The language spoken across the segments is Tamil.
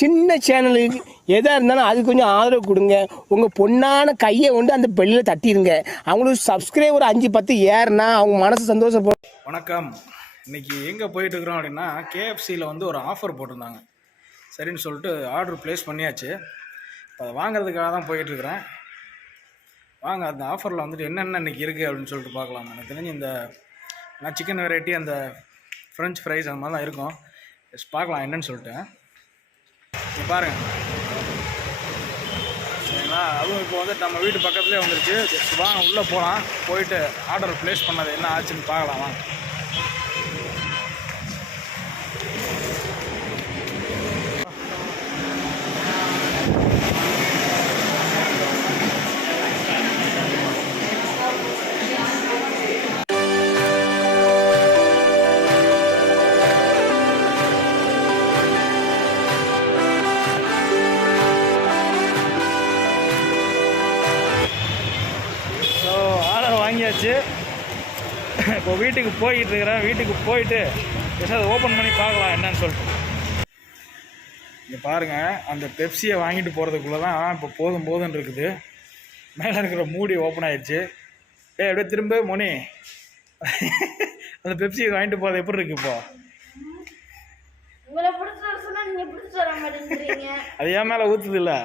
சின்ன சேனலுக்கு எதாக இருந்தாலும் அது கொஞ்சம் ஆதரவு கொடுங்க. உங்கள் பொண்ணான கையை கொண்டு அந்த பெல்லில் தட்டிடுங்க. அவங்களுக்கு சப்ஸ்கிரைபர் 5-10 ஏறுனா அவங்க மனசு சந்தோஷப்படும். வணக்கம். இன்றைக்கி எங்கே போயிட்டுருக்குறோம் அப்படின்னா, கேஎஃப்சியில் வந்து ஒரு ஆஃபர் போட்டிருந்தாங்க. சரின்னு சொல்லிட்டு ஆர்டர் ப்ளேஸ் பண்ணியாச்சு. இப்போ அதை வாங்குறதுக்காக தான் போயிட்டுருக்குறேன். வாங்க, அந்த ஆஃபரில் வந்துட்டு என்னென்ன இன்றைக்கி இருக்குது அப்படின்னு சொல்லிட்டு பார்க்கலாம். எனக்கு தெரிஞ்சு இந்த சிக்கன் வெரைட்டி, அந்த ஃப்ரெஞ்ச் ஃப்ரைஸ் அந்த மாதிரி தான் இருக்கும். பார்க்கலாம் என்னன்னு சொல்லிட்டு. இப்போ பாருங்கள், சரிங்களா? அதுவும் இப்போ வந்து நம்ம வீட்டு பக்கத்துலேயே வந்துருச்சு. வாங்க உள்ளே போகலாம். போயிட்டு ஆர்டர் ப்ளேஸ் பண்ணது என்ன ஆச்சுன்னு பார்க்கலாம் வாங்க. வாங்கியாச்சு. இப்போ வீட்டுக்கு போய்கிட்டு இருக்கிறேன். வீட்டுக்கு போயிட்டு அதை ஓப்பன் பண்ணி பார்க்கலாம் என்னன்னு சொல்லிட்டு. இங்கே பாருங்கள், அந்த பெப்சியை வாங்கிட்டு போகிறதுக்குள்ளே தான் இப்போ போதும்னு இருக்குது. மேலே இருக்கிற மூடி ஓப்பன் ஆயிடுச்சு. அப்படியே திரும்ப மோனி அந்த பெப்சியை வாங்கிட்டு போகிறது எப்படி இருக்கு இப்போ? அது ஏன் மேலே ஊற்றுது இல்லை?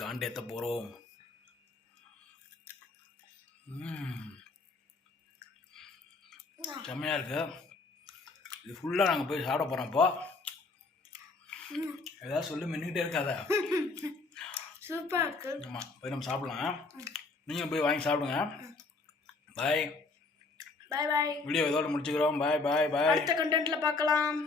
காண்டேத்த போகிறோம். செம்மையாக இருக்கு. இது ஃபுல்லாக நாங்கள் போய் சாப்பிட போகிறோம். இப்போ ஏதாவது சொல்லி மின்னிக்கிட்டே இருக்காத. சூப்பராக இருக்கு. ஆமாம், போய் நம்ம சாப்பிடலாம். நீங்கள் போய் வாங்கி சாப்பிடுங்க. பாய். பாய் பாய். வீடியோ இதோட முடிச்சுக்கிறோம். பாய் பாய் பாய். அடுத்த கண்டென்ட்ல பார்க்கலாம்.